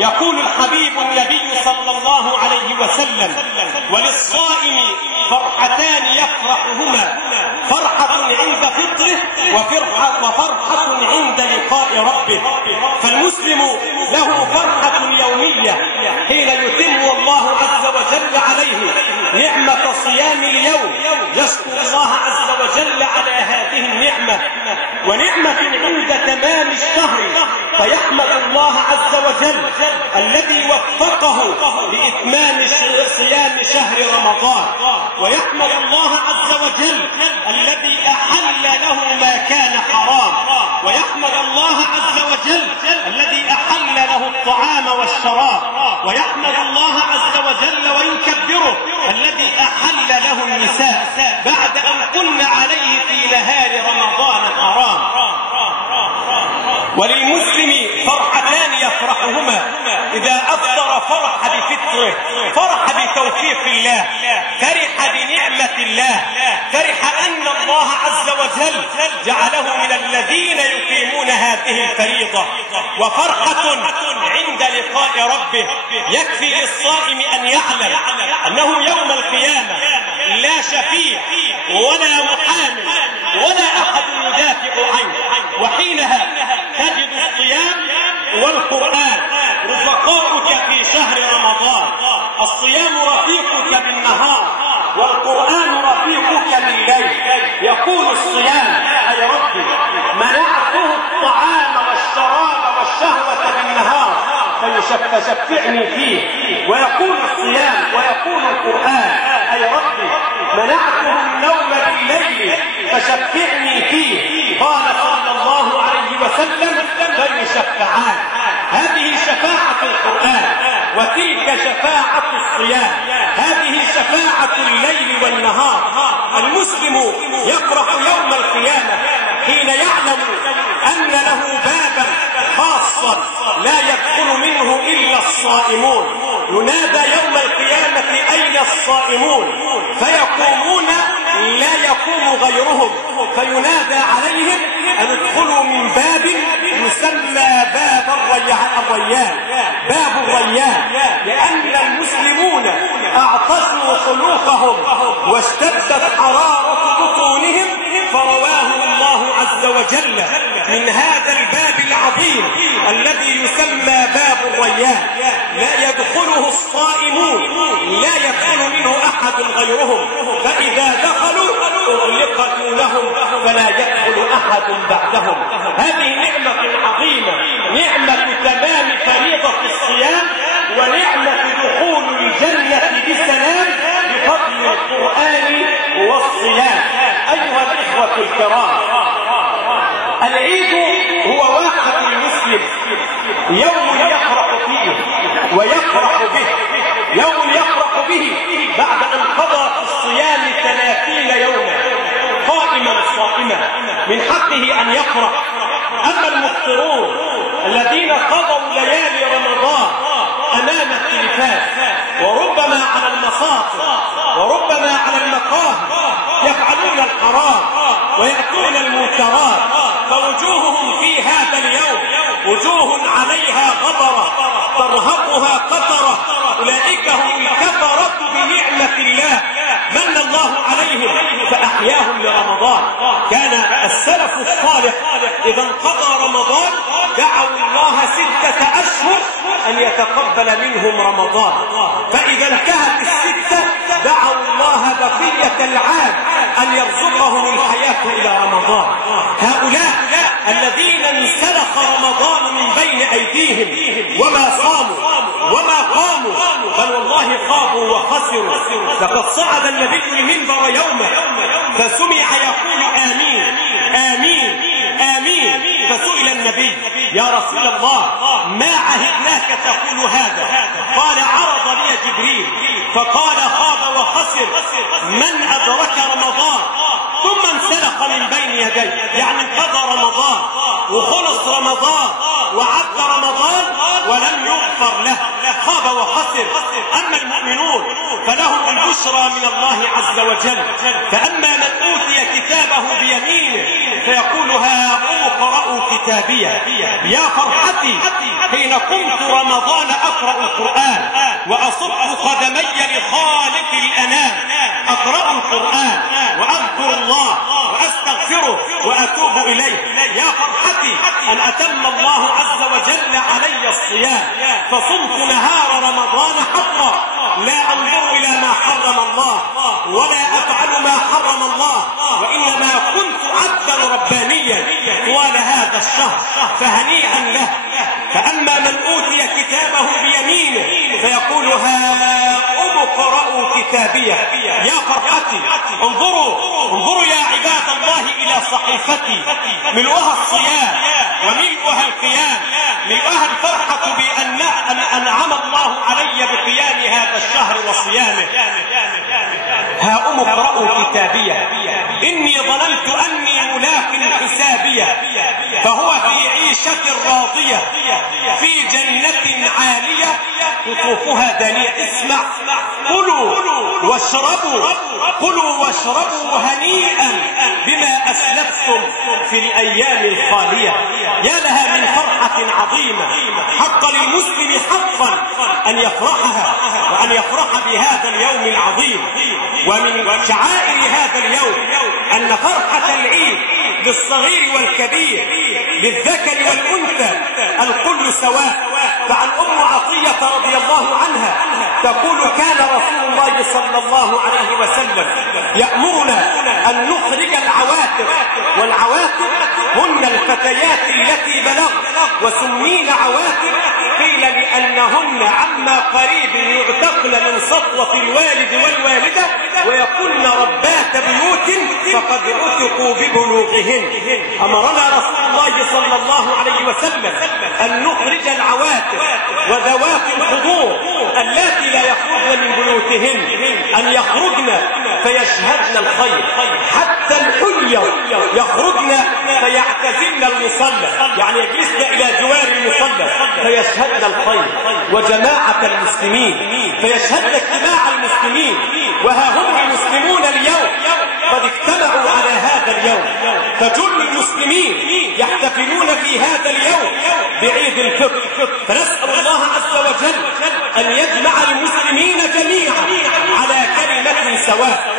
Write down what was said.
يقول الحبيب النبي صلى الله عليه وسلم: وللصائم فرحتان يفرحهما، فرحة عند فطره وفرحة عند لقاء ربه. فالمسلم له فرحة يومية حين يتم الله عز وجل عليه نعمة صيام اليوم، يشكر الله عز وجل على هذه النعمة، ونعمة عند تمام الشهر فيحمد الله عز وجل الذي وفقه لإتمام صيام شهر رمضان، ويحمد الله عز وجل الذي أحل له ما كان حرام، ويحمد الله عز وجل الذي أحل له الطعام والشراب، ويحمد الله عز وجل ويكبره الذي أحل له النساء بعد أن قلنا عليه في نهار رمضان حرام. وللمسلم فرحتان يفرحهما: إذا أفطر فرح بفطره، فرح بتوفيق الله، فرح بنعمة الله، فرح أن الله عز وجل جعله من الذين يقيمون هذه الفريضة. وفرحة عند لقاء ربه: يكفي للصائم أن يعلم أنه يوم القيامة لا شفيع ولا محامي ولا أحد يدافع عنه، وحينها تجد الصيام والقرآن رفقاؤك في شهر رمضان. الصيام رفيقك بالنهار، والقرآن رفيقك بالليل. يقول الصيام: أي ربي منعته الطعام والشراب والشهوة بالنهار فشفعني فيه. ويقول الصيام ويقول القرآن: أي ربي منعته النوم بالليل فشفعني فيه. قال صلى الله عليه وسلم: فيشفعان. هذه شفاعة القرآن، وتلك شفاعة الصيام، هذه شفاعة الليل والنهار. المسلم يفرح يوم القيامة حين يعلم أن له بابا خاصا لا يدخل منه إلا الصائمون. ينادى يوم القيامة: أين الصائمون؟ فيقومون لا يقوم غيرهم، فينادى عليهم أن ادخلوا من باب يسمى باب الريان، باب الريان، لأن المسلمون أعطشوا خلوقهم واشتدت حرارة بطونهم، فرواه الله عز وجل من هذا الباب العظيم الذي يسمى باب الريان، لا يدخله الصائمون، لا يدخل منه أحد غيرهم، فإذا دخلوا أغلق دونهم فلا يدخل أحد بعدهم. هذه نعمة عظيمة، نعمة تمام فريضة الصيام، ونعمة دخول الجنة بسلام بفضل القرآن والصيام. أيها الإخوة الكرام، العيد هو واحد المسلم، يوم يفرح فيه ويفرح به، يوم يفرح به بعد أن قضى في الصيام 30 يوما قائما صائما، من حقه أن يفرح. أما المفطرون الذين قضوا ليالي رمضان أمام التلفاز، وربما على المصاطب، وربما على المقاهي، يفعلون الحرام ويأتون المنكرات، فوجوههم في هذا اليوم وجوه عليها غبرة ترهقها قطرة. أولئك هم الكفرة بنعمة الله من الله عليهم فأحياهم لرمضان. كان السلف الصالح إذا انقضى رمضان دعوا الله 6 أشهر أن يتقبل منهم رمضان، فإذا انتهت ال6 دعوا الله بقية العام أن يرزقهم الحياة إلى رمضان. هؤلاء الذين انسلخ رمضان من بين أيديهم وما صاموا وما قاموا، بل والله خابوا وخسروا. لقد صعد النبي المنبر يوما فسمع يقول: آمين آمين آمين. فسئل النبي: يا رسول الله ما عهدناك تقول هذا؟ قال: عرض لي جبريل فقال: خاب وخسر من أدرك رمضان ثم انسلخ من بين يديه. يعني انقضى رمضان وخلص رمضان وعد رمضان ولم يغفر له، خاب وخسر. أما المؤمنون فلهم البشرى من الله عز وجل. فأما من أوتي كتابه بيمينه فيقول: هاؤم اقرءوا كتابيه. يا فرحتي حين قمت رمضان أقرأ القرآن وأصب قدمي لخالق الأنام، أقرأ القرآن وأذكر الله وأستغفره وأتوب إليه. يا فرحتي أن أتم الله عز وجل علي الصيام، فصمت نهار رمضان حقا، لا أنظر إلى ما حرم الله ولا أفعل ما حرم الله، وإنما كنت عبدا ربانيا طوال هذا الشهر، فهنيئا له. فأما من أوتي كتابه بيمينه فيقول هاؤم اقرءوا كتابيه. يا فرحتي، انظروا يا عباد الله إلى صحيفتي، ملؤها الصيام وملؤها القيام، ملؤها الفرحة بأن أنعم الله علي بقيام هذا الشهر وصيامه. هاؤم اقرءوا كتابيه إني ظننت أني ملاق حسابيه، فهو في عيشة راضية في جنة عالية قطوفها دانية. اسمع، كلوا واشربوا هنيئا بما أسلفتم في الأيام الخالية. يا لها من فرحة عظيمة، حق للمسلم حقا أن يفرحها وأن يفرح بهذا اليوم العظيم. ومن شعائر هذا اليوم أن فرحة العيد للصغير والكبير، للذكر والأنثى، الكل سواء. فعن أم عطية رضي الله عنها تقول كان رسول الله صلى الله عليه وسلم يأمرنا أن نخرج العواتق، والعواتق هن الفتيات التي بلغن وسمين عواتق، قيل لأنهن عما قريب يعتقن من سطوة الوالد والوالدة ويكن ربات بيوت فقد عتقوا ببلوغهن. أمرنا رسول الله صلى الله عليه وسلم أن نخرج العواتق وذوات الخضور اللاتي لا يخرجن من بيوتهن أن يخرجن فيشهدن الخير، حتى الحلية يخرجن فيعتزلن المصلى، يعني يجلسن إلى جوار المصلى فيشهدن الخير، وجماعة المسلمين فيشهدن اجتماع المسلمين. وها هم المسلمون اليوم قد اجتمعوا على هذا اليوم، فجل المسلمين يحتفلون في هذا اليوم بعيد الفطر. فنسأل الله عز وجل أن يجمع المسلمين جميعا على كلمة سواء،